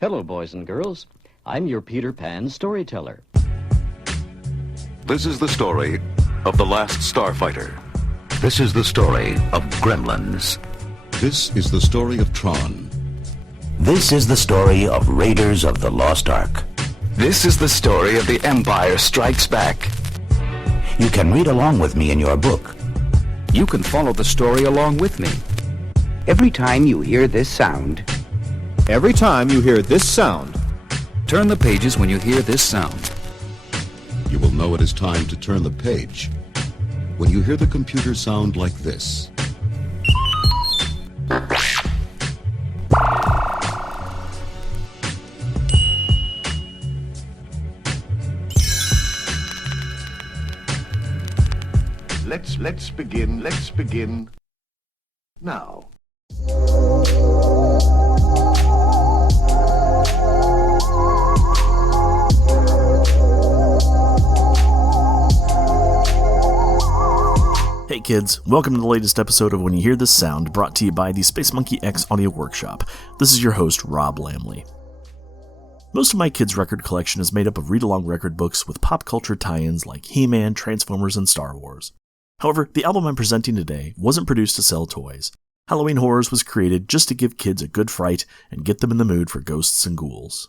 Hello, boys and girls. I'm your Peter Pan storyteller. This is the story of The Last Starfighter. This is the story of Gremlins. This is the story of Tron. This is the story of Raiders of the Lost Ark. This is the story of The Empire Strikes Back. You can read along with me in your book. You can follow the story along with me. Every time you hear this sound, Turn the pages when you hear this sound. You will know it is time to turn the page when you hear the computer sound like this. Let's begin now. Hey kids, welcome to the latest episode of When You Hear This Sound, brought to you by the Space Monkey X Audio Workshop. This is your host, Rob Lamley. Most of my kids' record collection is made up of read-along record books with pop culture tie-ins like He-Man, Transformers, and Star Wars. However, the album I'm presenting today wasn't produced to sell toys. Halloween Horrors was created just to give kids a good fright and get them in the mood for ghosts and ghouls.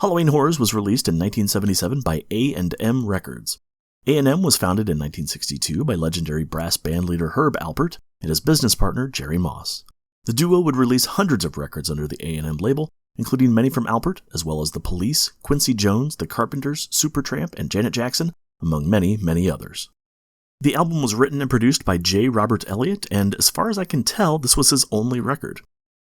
Halloween Horrors was released in 1977 by A&M Records. A&M was founded in 1962 by legendary brass band leader Herb Alpert and his business partner Jerry Moss. The duo would release hundreds of records under the A&M label, including many from Alpert, as well as The Police, Quincy Jones, The Carpenters, Supertramp, and Janet Jackson, among many, many others. The album was written and produced by J. Robert Elliott, and as far as I can tell, this was his only record.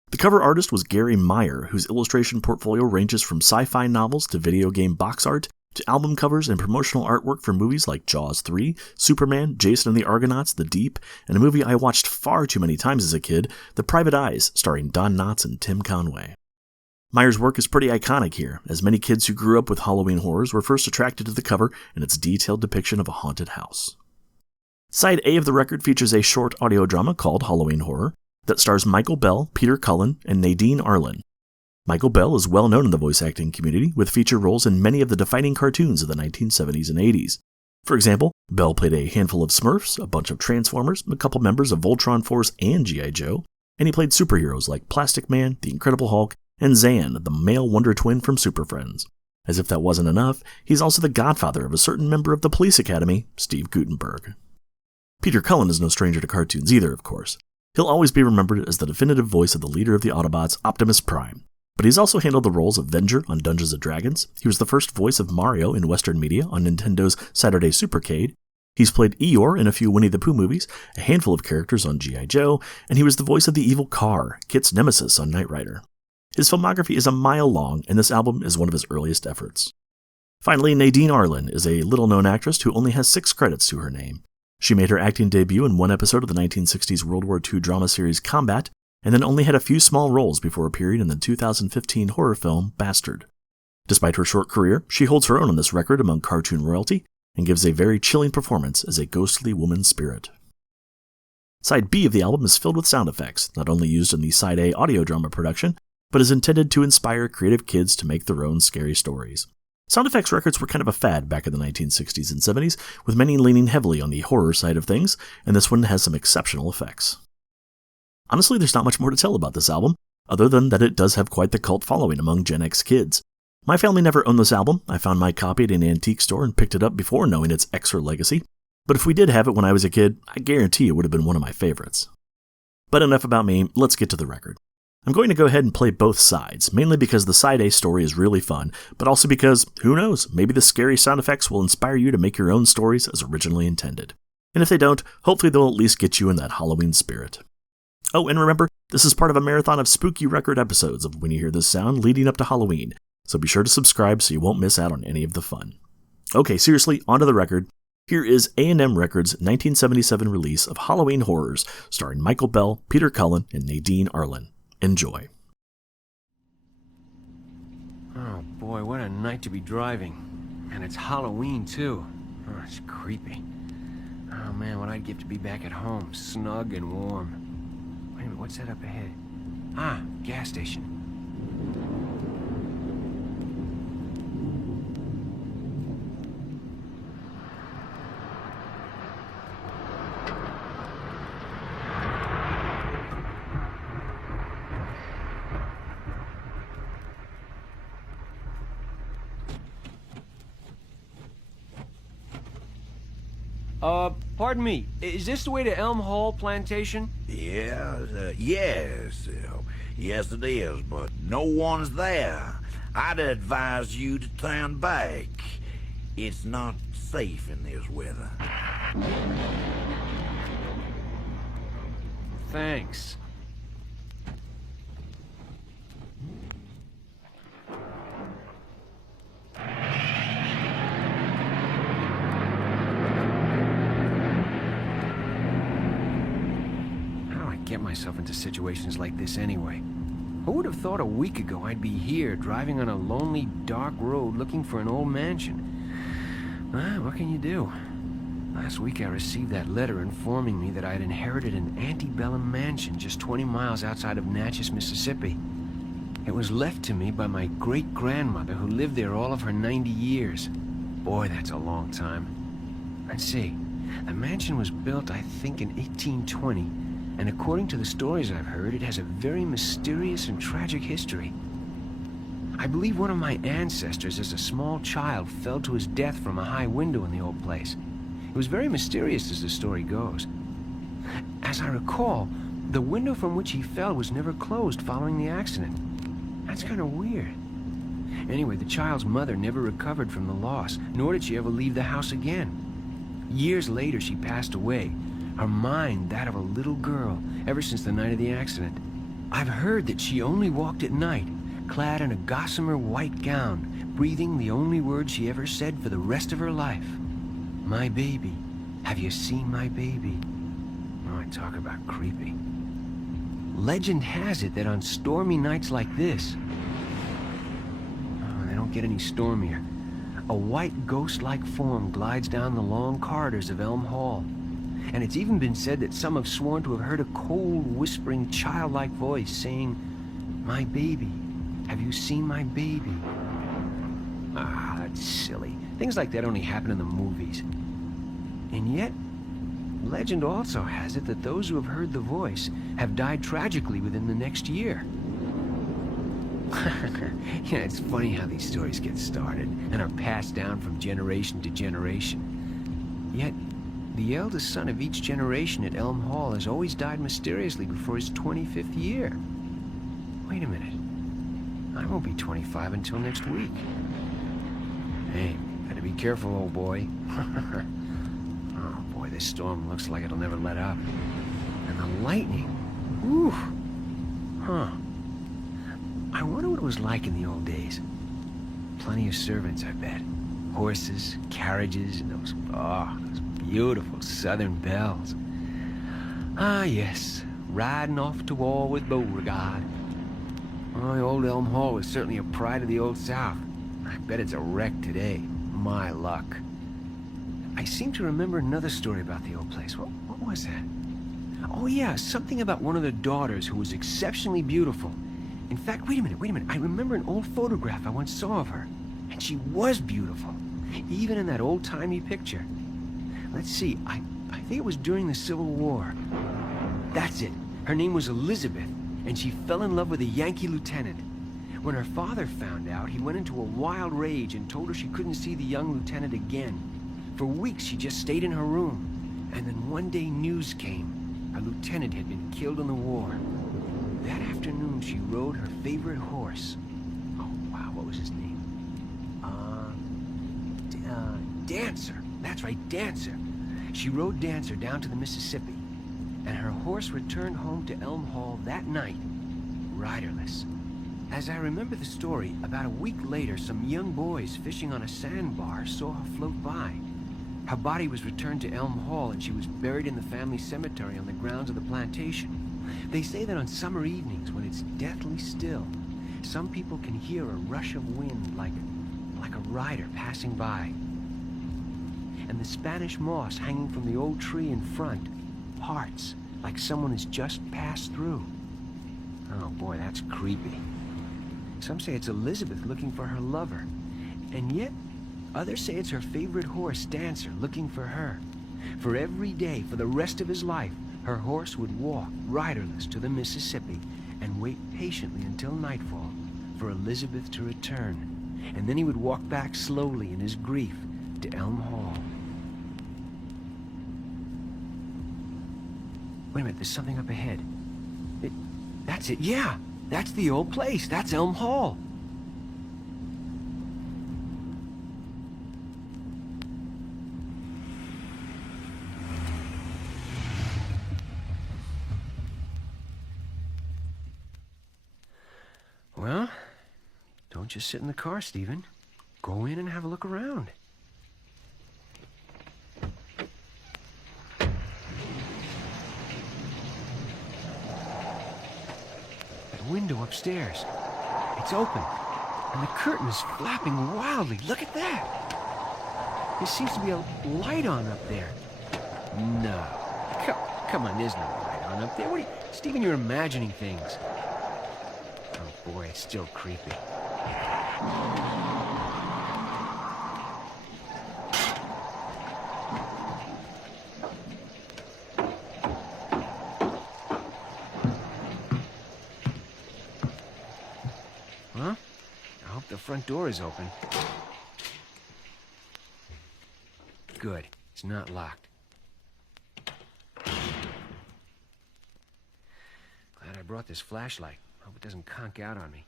The cover artist was Gary Meyer, whose illustration portfolio ranges from sci-fi novels to video game box art, to album covers and promotional artwork for movies like Jaws 3, Superman, Jason and the Argonauts, The Deep, and a movie I watched far too many times as a kid, The Private Eyes, starring Don Knotts and Tim Conway. Meyer's work is pretty iconic here, as many kids who grew up with Halloween Horrors were first attracted to the cover and its detailed depiction of a haunted house. Side A of the record features a short audio drama called Halloween Horror that stars Michael Bell, Peter Cullen, and Nadine Arlen. Michael Bell is well known in the voice acting community, with feature roles in many of the defining cartoons of the 1970s and 80s. For example, Bell played a handful of Smurfs, a bunch of Transformers, a couple members of Voltron Force and G.I. Joe, and he played superheroes like Plastic Man, the Incredible Hulk, and Zan, the male Wonder Twin from Super Friends. As if that wasn't enough, he's also the godfather of a certain member of the Police Academy, Steve Guttenberg. Peter Cullen is no stranger to cartoons either, of course. He'll always be remembered as the definitive voice of the leader of the Autobots, Optimus Prime. But he's also handled the roles of Venger on Dungeons & Dragons. He was the first voice of Mario in Western media on Nintendo's Saturday Supercade. He's played Eeyore in a few Winnie the Pooh movies, a handful of characters on G.I. Joe, and he was the voice of the evil Car, Kit's nemesis on Knight Rider. His filmography is a mile long, and this album is one of his earliest efforts. Finally, Nadine Arlen is a little-known actress who only has 6 credits to her name. She made her acting debut in one episode of the 1960s World War II drama series Combat, and then only had a few small roles before appearing in the 2015 horror film Bastard. Despite her short career, she holds her own on this record among cartoon royalty and gives a very chilling performance as a ghostly woman spirit. Side B of the album is filled with sound effects, not only used in the Side A audio drama production, but is intended to inspire creative kids to make their own scary stories. Sound effects records were kind of a fad back in the 1960s and 70s, with many leaning heavily on the horror side of things, and this one has some exceptional effects. Honestly, there's not much more to tell about this album, other than that it does have quite the cult following among Gen X kids. My family never owned this album. I found my copy at an antique store and picked it up before knowing its Xer legacy. But if we did have it when I was a kid, I guarantee it would have been one of my favorites. But enough about me, let's get to the record. I'm going to go ahead and play both sides, mainly because the Side A story is really fun, but also because, who knows, maybe the scary sound effects will inspire you to make your own stories as originally intended. And if they don't, hopefully they'll at least get you in that Halloween spirit. Oh, and remember, this is part of a marathon of spooky record episodes of When You Hear This Sound leading up to Halloween, so be sure to subscribe so you won't miss out on any of the fun. Okay, seriously, onto the record. Here is A&M Records' 1977 release of Halloween Horrors, starring Michael Bell, Peter Cullen, and Nadine Arlen. Enjoy. Oh boy, what a night to be driving. And it's Halloween, too. Oh, it's creepy. Oh man, what I'd give to be back at home, snug and warm. Wait a minute, what's that up ahead? Ah, gas station. Pardon me. Is this the way to Elm Hall Plantation? Yes, yes it is, but no one's there. I'd advise you to turn back. It's not safe in this weather. Thanks. Get myself into situations like this anyway. Who would have thought a week ago I'd be here driving on a lonely, dark road looking for an old mansion? Well, what can you do? Last week I received that letter informing me that I had inherited an antebellum mansion just 20 miles outside of Natchez, Mississippi. It was left to me by my great-grandmother who lived there all of her 90 years. Boy, that's a long time. Let's see. The mansion was built, I think, in 1820. And according to the stories I've heard, it has a very mysterious and tragic history. I believe one of my ancestors as a small child fell to his death from a high window in the old place. It was very mysterious as the story goes. As I recall, the window from which he fell was never closed following the accident. That's kind of weird. Anyway, the child's mother never recovered from the loss, nor did she ever leave the house again. Years later, she passed away. Her mind that of a little girl, ever since the night of the accident. I've heard that she only walked at night, clad in a gossamer white gown, breathing the only words she ever said for the rest of her life. My baby. Have you seen my baby? Oh, I talk about creepy. Legend has it that on stormy nights like this, they don't get any stormier, a white ghost-like form glides down the long corridors of Elm Hall. And it's even been said that some have sworn to have heard a cold, whispering, childlike voice saying, "My baby, have you seen my baby?" Ah, that's silly. Things like that only happen in the movies. And yet, legend also has it that those who have heard the voice have died tragically within the next year. Yeah, it's funny how these stories get started and are passed down from generation to generation. Yet, the eldest son of each generation at Elm Hall has always died mysteriously before his 25th year. Wait a minute. I won't be 25 until next week. Hey, better be careful, old boy. Oh boy, this storm looks like it'll never let up. And the lightning. Whew. Huh. I wonder what it was like in the old days. Plenty of servants, I bet. Horses, carriages, and those beautiful southern bells. Ah, yes. Riding off to war with Beauregard. Oh, the old Elm Hall was certainly a pride of the Old South. I bet it's a wreck today. My luck. I seem to remember another story about the old place. What was that? Oh, yeah, something about one of the daughters who was exceptionally beautiful. In fact, wait a minute. I remember an old photograph I once saw of her. And she was beautiful, even in that old-timey picture. Let's see, I think it was during the Civil War. That's it. Her name was Elizabeth, and she fell in love with a Yankee lieutenant. When her father found out, he went into a wild rage and told her she couldn't see the young lieutenant again. For weeks, she just stayed in her room. And then one day news came. Her lieutenant had been killed in the war. That afternoon, she rode her favorite horse. Oh, wow, what was his name? Dancer. That's right, Dancer. She rode Dancer down to the Mississippi, and her horse returned home to Elm Hall that night, riderless. As I remember the story, about a week later, some young boys fishing on a sandbar saw her float by. Her body was returned to Elm Hall, and she was buried in the family cemetery on the grounds of the plantation. They say that on summer evenings, when it's deathly still, some people can hear a rush of wind like a rider passing by. And the Spanish moss hanging from the old tree in front parts like someone has just passed through. Oh boy, that's creepy. Some say it's Elizabeth looking for her lover, and yet others say it's her favorite horse, Dancer, looking for her. For every day, for the rest of his life, her horse would walk riderless to the Mississippi and wait patiently until nightfall for Elizabeth to return. And then he would walk back slowly in his grief to Elm Hall. Wait a minute, there's something up ahead. That's it, yeah! That's the old place. That's Elm Hall. Well, don't just sit in the car, Stephen. Go in and have a look around. That window upstairs, it's open, and the curtain is flapping wildly. Look at that. There seems to be a light on up there. No. Come on, there's no light on up there. What are you... Stephen, you're imagining things. Oh boy, it's still creepy. Huh? I hope the front door is open. Good. It's not locked. Glad I brought this flashlight. Hope it doesn't conk out on me.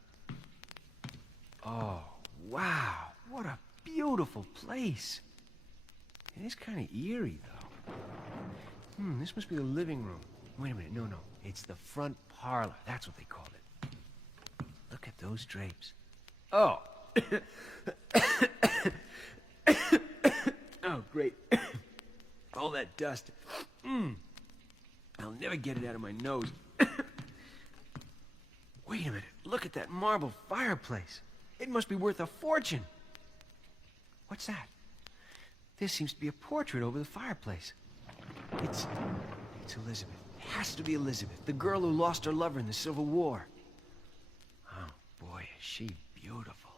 Oh, wow. What a beautiful place. It is kind of eerie, though. This must be the living room. Wait a minute. No. It's the front parlor. That's what they called it. Look at those drapes. Oh. Oh, great. All that dust. I'll never get it out of my nose. Wait a minute. Look at that marble fireplace. It must be worth a fortune. What's that? There seems to be a portrait over the fireplace. It's Elizabeth. It has to be Elizabeth, the girl who lost her lover in the Civil War. Oh, boy, is she beautiful.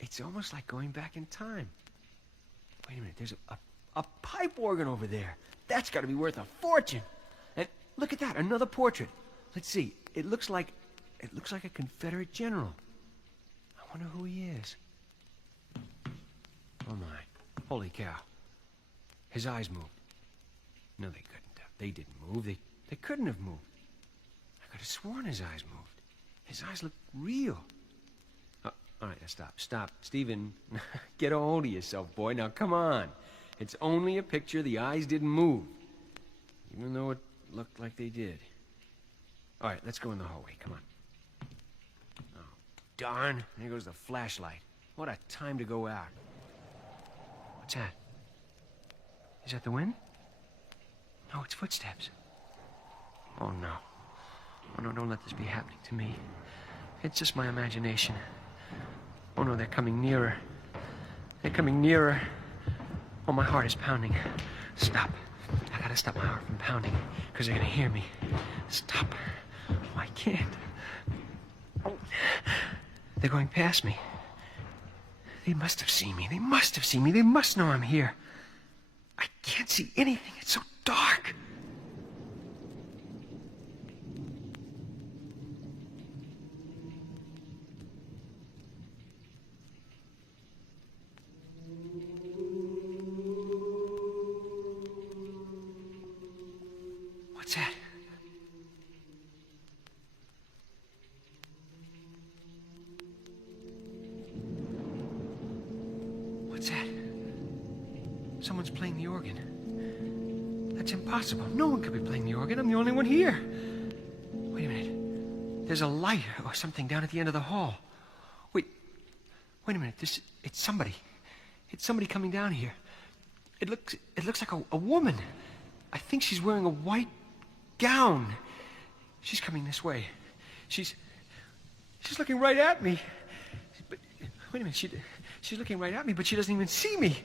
It's almost like going back in time. Wait a minute, there's a pipe organ over there. That's got to be worth a fortune. And look at that, another portrait. Let's see. It looks like a Confederate general. I wonder who he is. Oh my. Holy cow. His eyes moved. No, they couldn't have. They didn't move. They couldn't have moved. I could have sworn his eyes moved. His eyes looked real. All right, now stop. Stephen, get a hold of yourself, boy. Now, come on. It's only a picture. The eyes didn't move. Even though it looked like they did. All right, let's go in the hallway. Come on. Oh, darn. There goes the flashlight. What a time to go out. What's that? Is that the wind? No, it's footsteps. Oh, no. Oh, no, don't let this be happening to me. It's just my imagination. Oh, no, they're coming nearer. They're coming nearer. Oh, my heart is pounding. Stop. I gotta stop my heart from pounding, because they're gonna hear me. Stop. Oh, I can't. Oh. They're going past me. They must have seen me. They must have seen me. They must know I'm here. I can't see anything. It's so dark. What's that? What's that? Someone's playing the organ. That's impossible. No one could be playing the organ. I'm the only one here. Wait a minute. There's a light or something down at the end of the hall. Wait a minute. It's somebody. It's somebody coming down here. It looks like a woman. I think she's wearing a white gown. She's coming this way. She's looking right at me. But wait a minute. She's looking right at me, but she doesn't even see me.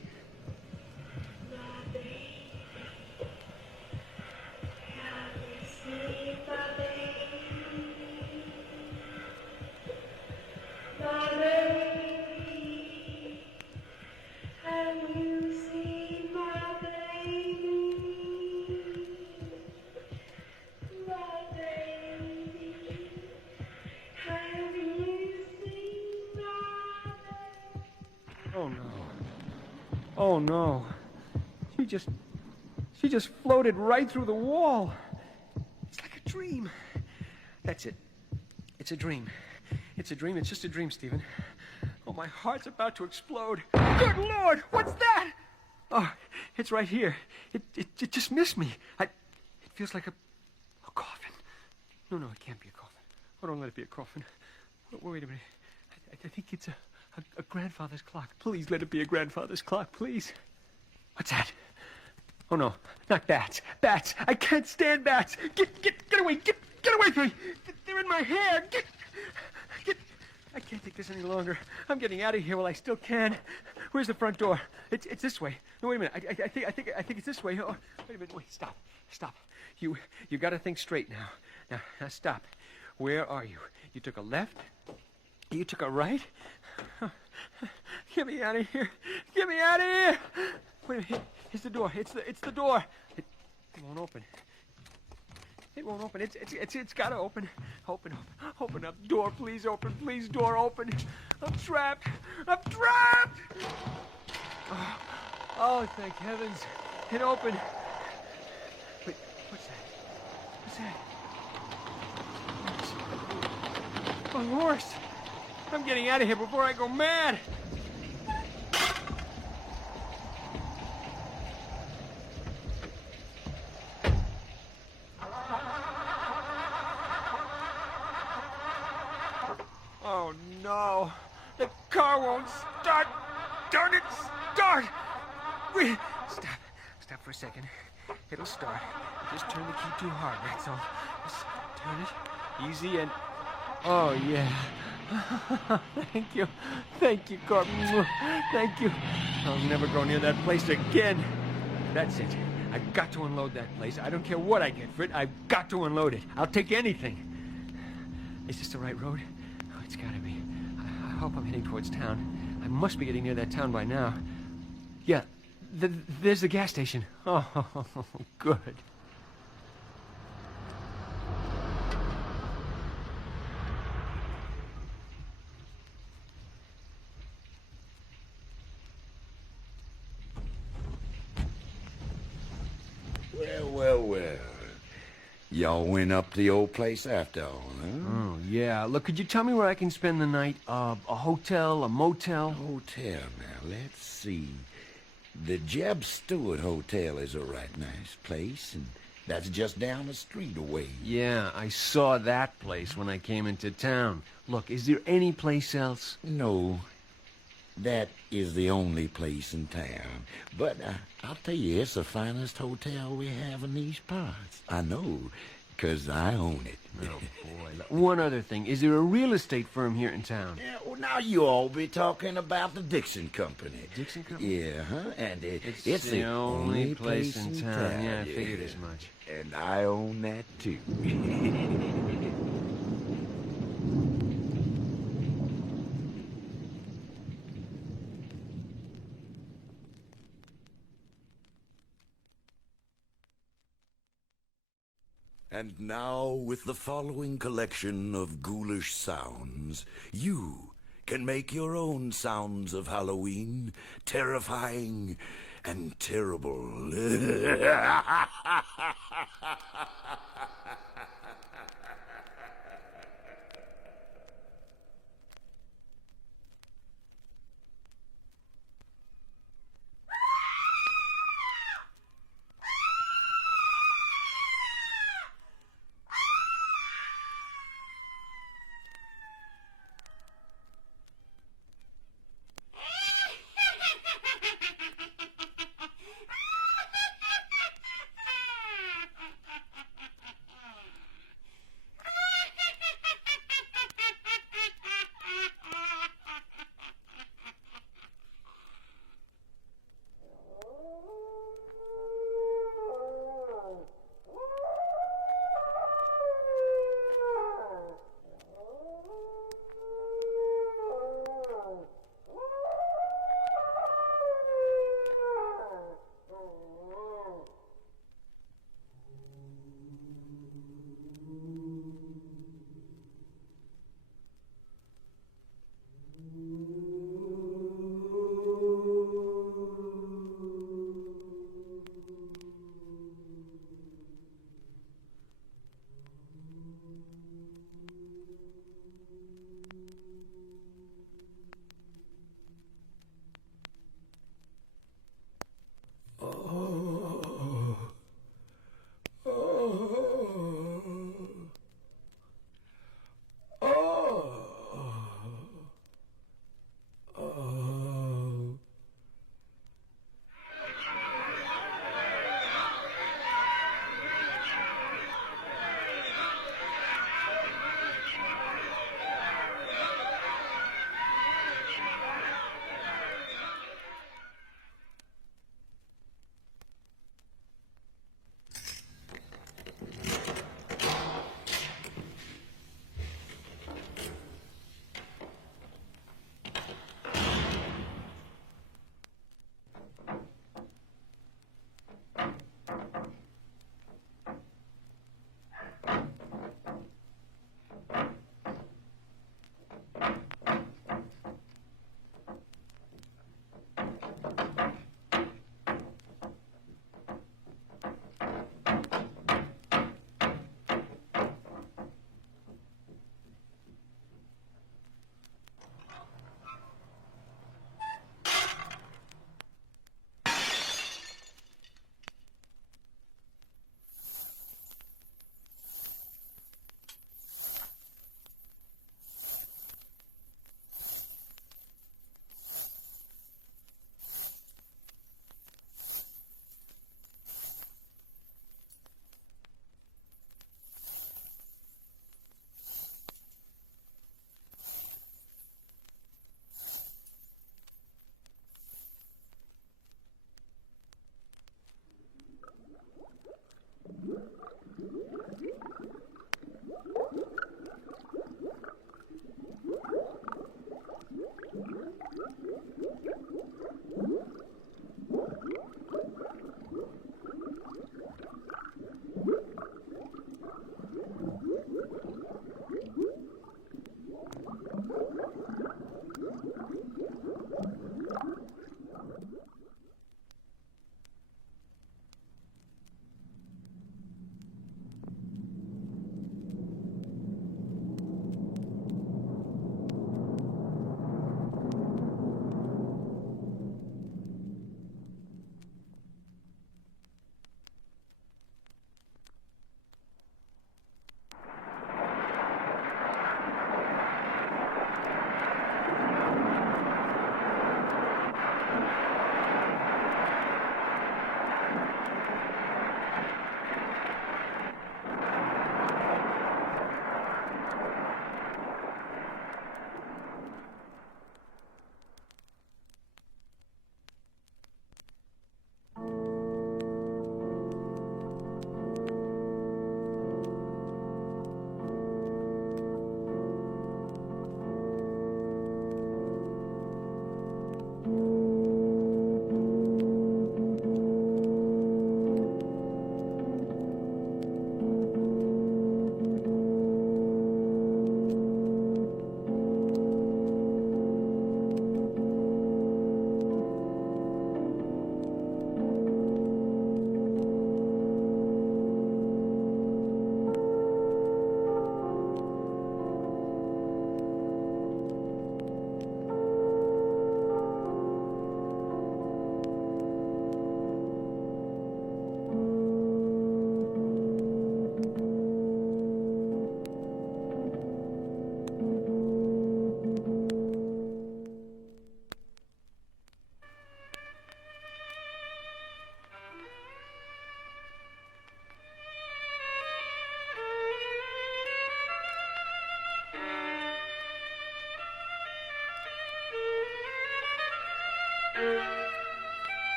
Oh no. She just floated right through the wall. It's like a dream. That's it. It's a dream. It's a dream. It's just a dream, Stephen. Oh, my heart's about to explode. Good Lord, what's that? Oh, it's right here. It just missed me. It feels like a coffin. No, it can't be a coffin. Oh, don't let it be a coffin. Wait a minute. I think it's a grandfather's clock. Please let it be a grandfather's clock, please. What's that? Oh, no, not bats. Bats. I can't stand bats. Get away. Get away from me. They're in my hair. Get. I can't take this any longer. I'm getting out of here while I still can. Where's the front door? It's this way. No, wait a minute. I think it's this way. Oh, wait a minute. Wait. Stop. You got to think straight now. Now stop. Where are you? You took a left? You took a right? Get me out of here. Get me out of here. Wait a minute. It's the door. It's the door. It won't open. It won't open. It's got to open. Open up. Door, please open. Please, door, open. I'm trapped. Oh, thank heavens. It opened. Wait, what's that? A horse. I'm getting out of here before I go mad. Oh, no. The car won't start. Darn it, start! Wait, stop for a second. It'll start. Just turn the key too hard, that's all. Just turn it easy and... Oh, yeah. Thank you, Corp. Thank you. I'll never go near that place again. That's it. I've got to unload that place. I don't care what I get for it. I've got to unload it. I'll take anything. Is this the right road? Oh, it's gotta be. I hope I'm heading towards town. I must be getting near that town by now. Yeah, there's the gas station. Oh, good. Well. Y'all went up to the old place after all, huh? Oh, yeah. Look, could you tell me where I can spend the night? A hotel, a motel? Hotel, now, let's see. The Jeb Stewart Hotel is a right nice place, and that's just down the street away. Yeah, I saw that place when I came into town. Look, is there any place else? No, that is the only place in town. But I'll tell you, it's the finest hotel we have in these parts. I know, 'cause I own it. Oh, boy. One other thing. Is there a real estate firm here in town? Yeah, well, now you all be talking about the Dixon Company. Dixon Company? Yeah, huh? And it's the only place in town. Yeah, I figured as much. And I own that, too. And now, with the following collection of ghoulish sounds, you can make your own sounds of Halloween, terrifying and terrible.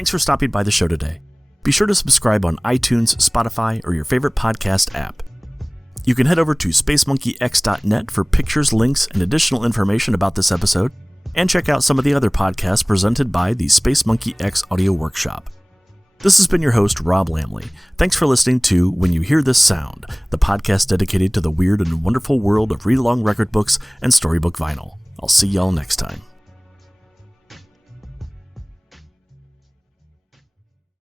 Thanks for stopping by the show today. Be sure to subscribe on iTunes, Spotify, or your favorite podcast app. You can head over to spacemonkeyx.net for pictures, links, and additional information about this episode, and check out some of the other podcasts presented by the Space Monkey X Audio Workshop. This has been your host, Rob Lamley. Thanks for listening to When You Hear This Sound, the podcast dedicated to the weird and wonderful world of read-along record books and storybook vinyl. I'll see y'all next time.